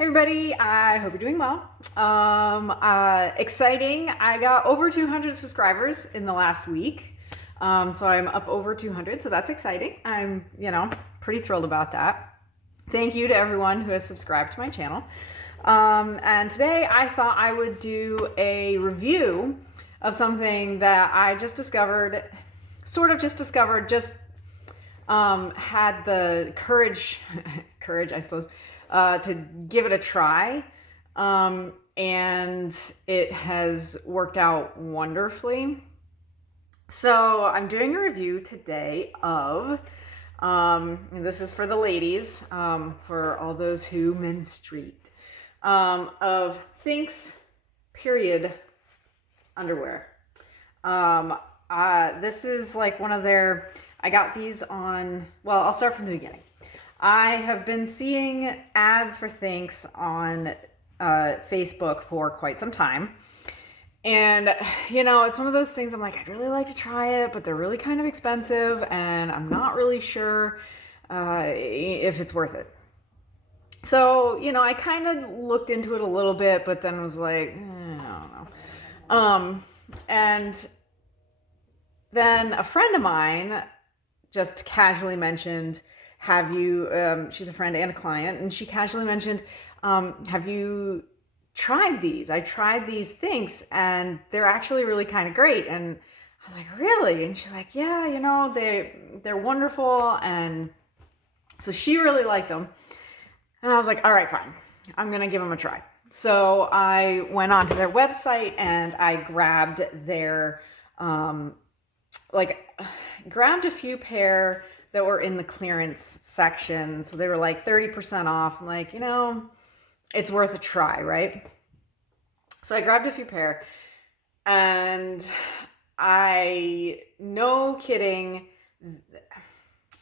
Hey everybody, I hope you're doing well. Exciting. I got over 200 subscribers in the last week. So I'm up over 200, so that's exciting. I'm, pretty thrilled about that. Thank you to everyone who has subscribed to my channel. And today I thought I would do a review of something that I just discovered, had the courage, I suppose, to give it a try. And it has worked out wonderfully. So I'm doing a review today of, and this is for the ladies, for all those who menstruate, of Thinx period underwear. This is like one of their, I got these on, well, I'll start from the beginning. I have been seeing ads for Thinx on Facebook for quite some time. And, it's one of those things I'm like, I'd really like to try it, but they're really kind of expensive and I'm not really sure if it's worth it. So, I kind of looked into it a little bit, but then was like, I don't know. And then a friend of mine just casually mentioned, she's a friend and a client, and she casually mentioned, have you tried these? I tried these Thinx and they're actually really kind of great. And I was like, really? And she's like, yeah, they're wonderful. And so she really liked them. And I was like, all right, fine. I'm going to give them a try. So I went onto their website and I grabbed their, grabbed a few pair that were in the clearance section. So they were like 30% off. I'm like, it's worth a try, right? So I grabbed a few pair and no kidding,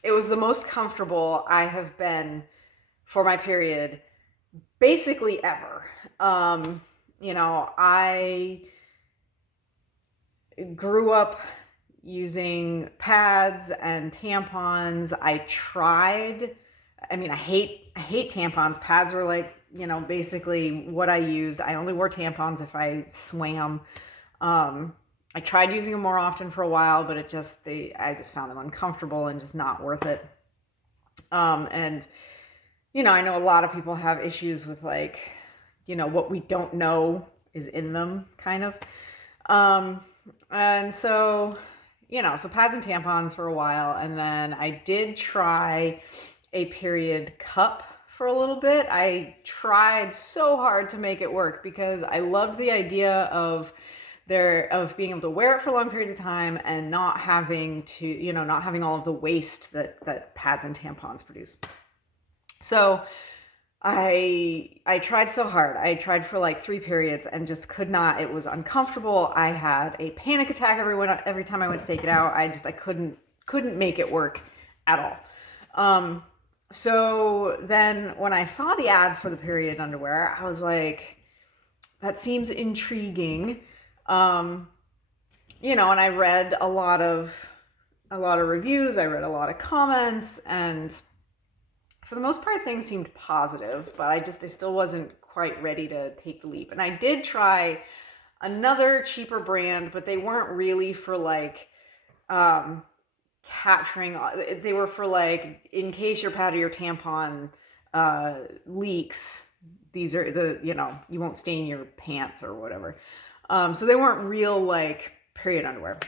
it was the most comfortable I have been for my period basically ever. I grew up using pads and tampons. I hate tampons. Pads were like, basically what I used. I only wore tampons if I swam. I tried using them more often for a while, but I just found them uncomfortable and just not worth it. And I know a lot of people have issues with what we don't know is in them, kind of. And so, so pads and tampons for a while. And then I did try a period cup for a little bit. I tried so hard to make it work because I loved the idea of being able to wear it for long periods of time and not having all of the waste that pads and tampons produce. So I tried so hard. I tried for like 3 periods and just could not. It was uncomfortable. I had a panic attack every time I went to take it out. I couldn't make it work at all. So then when I saw the ads for the period underwear, I was like, that seems intriguing. And I read a lot of reviews. I read a lot of comments, and for the most part, things seemed positive, but I still wasn't quite ready to take the leap. And I did try another cheaper brand, but they weren't really for capturing. They were for in case your pad or your tampon leaks, these are you won't stain your pants or whatever. So they weren't real period underwear.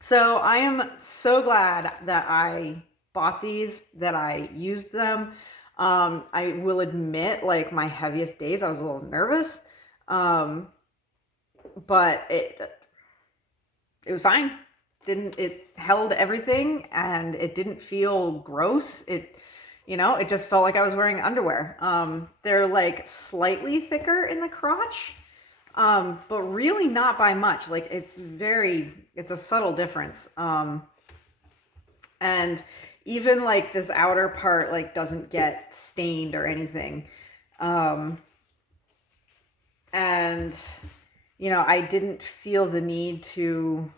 So I am so glad that I bought these, that I used them. I will admit, my heaviest days, I was a little nervous. But it was fine. It held everything and it didn't feel gross. It just felt like I was wearing underwear. They're slightly thicker in the crotch, but really not by much. It's a subtle difference. And even this outer part doesn't get stained or anything. And I didn't feel the need to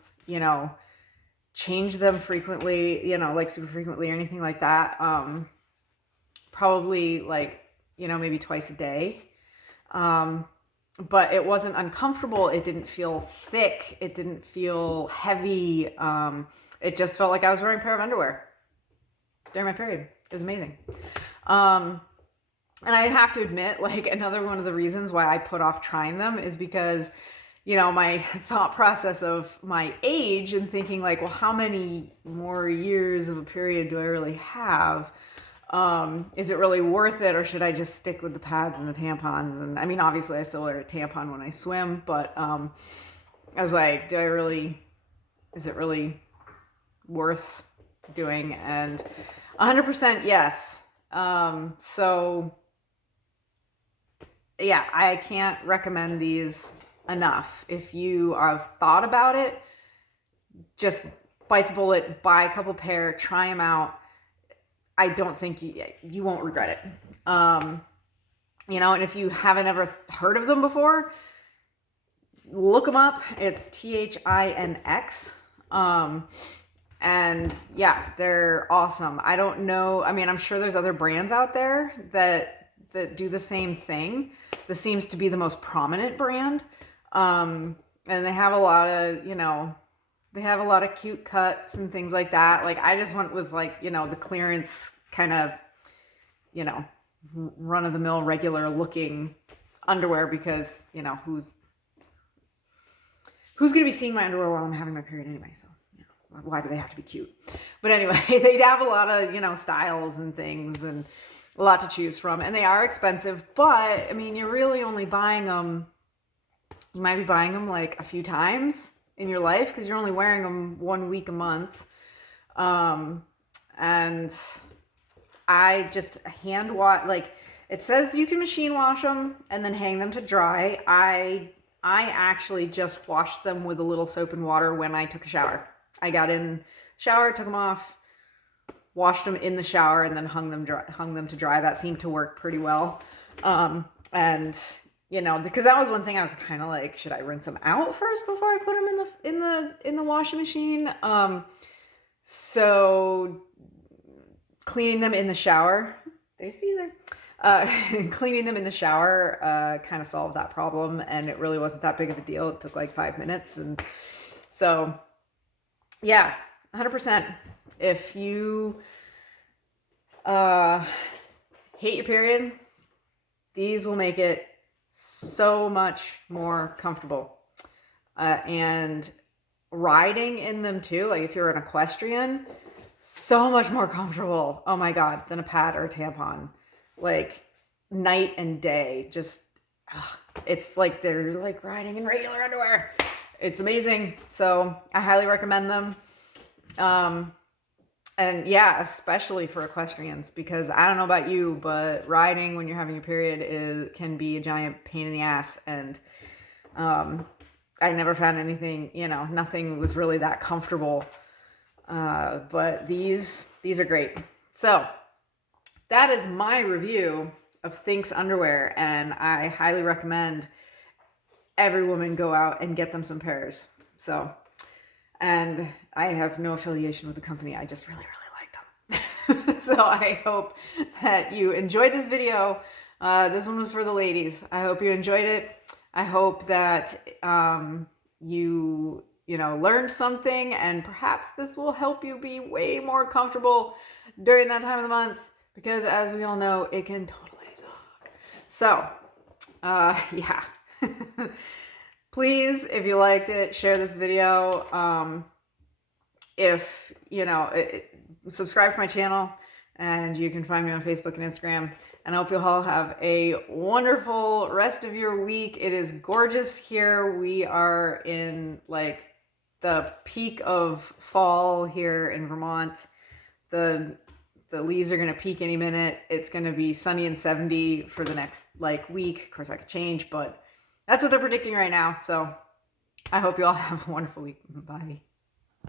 change them frequently, super frequently or anything like that. Probably maybe twice a day. But it wasn't uncomfortable. It didn't feel thick. It didn't feel heavy. It just felt like I was wearing a pair of underwear during my period. It was amazing. And I have to admit, like, another one of the reasons why I put off trying them is because, my thought process of my age and thinking like, well, how many more years of a period do I really have? Is it really worth it, or should I just stick with the pads and the tampons? And I mean, obviously I still wear a tampon when I swim, but I was like, is it really worth doing? And 100% yes. So yeah, I can't recommend these enough. If you have thought about it, just bite the bullet, buy a couple pair, try them out. I don't think you won't regret it. And if you haven't ever heard of them before, look them up. It's Thinx. And yeah, they're awesome. I don't know. I mean, I'm sure there's other brands out there that do the same thing. This seems to be the most prominent brand. And they have a lot of, they have a lot of cute cuts and things like that. Like, I just went with like, the clearance kind of, run of the mill, regular looking underwear because, who's going to be seeing my underwear while I'm having my period anyway? So, why do they have to be cute? But anyway, they have a lot of, styles and things and a lot to choose from, and they are expensive, but I mean, you're really only buying them, you might be buying them like a few times in your life because you're only wearing them 1 week a month. And I just hand wash, like it says you can machine wash them and then hang them to dry. I actually just washed them with a little soap and water when I took a shower. I got in the shower, took them off, washed them in the shower, and then hung them to dry. That seemed to work pretty well. And because that was one thing I was kind of like, should I rinse them out first before I put them in the washing machine? So cleaning them in the shower, there's Caesar. Cleaning them in the shower kind of solved that problem, and it really wasn't that big of a deal. It took like 5 minutes, and so yeah, 100%. If you hate your period, these will make it so much more comfortable. And riding in them too, like if you're an equestrian, so much more comfortable, oh my god, than a pad or a tampon. Like night and day, just it's like they're like riding in regular underwear. It's amazing. So I highly recommend them. And yeah, especially for equestrians, because I don't know about you, but riding when you're having your period can be a giant pain in the ass. And I never found anything, nothing was really that comfortable. But these are great. So that is my review of Thinx underwear, and I highly recommend every woman go out and get them some pairs. So, and I have no affiliation with the company. I just really, really like them. So I hope that you enjoyed this video. This one was for the ladies. I hope you enjoyed it. I hope that you learned something, and perhaps this will help you be way more comfortable during that time of the month, because as we all know, it can totally suck. So, yeah. Please, if you liked it, share this video. If, subscribe to my channel, and you can find me on Facebook and Instagram. And I hope you all have a wonderful rest of your week. It is gorgeous here. We are in like the peak of fall here in Vermont. The leaves are going to peak any minute. It's going to be sunny and 70 for the next week. Of course, that could change, but that's what they're predicting right now. So I hope you all have a wonderful week. Bye.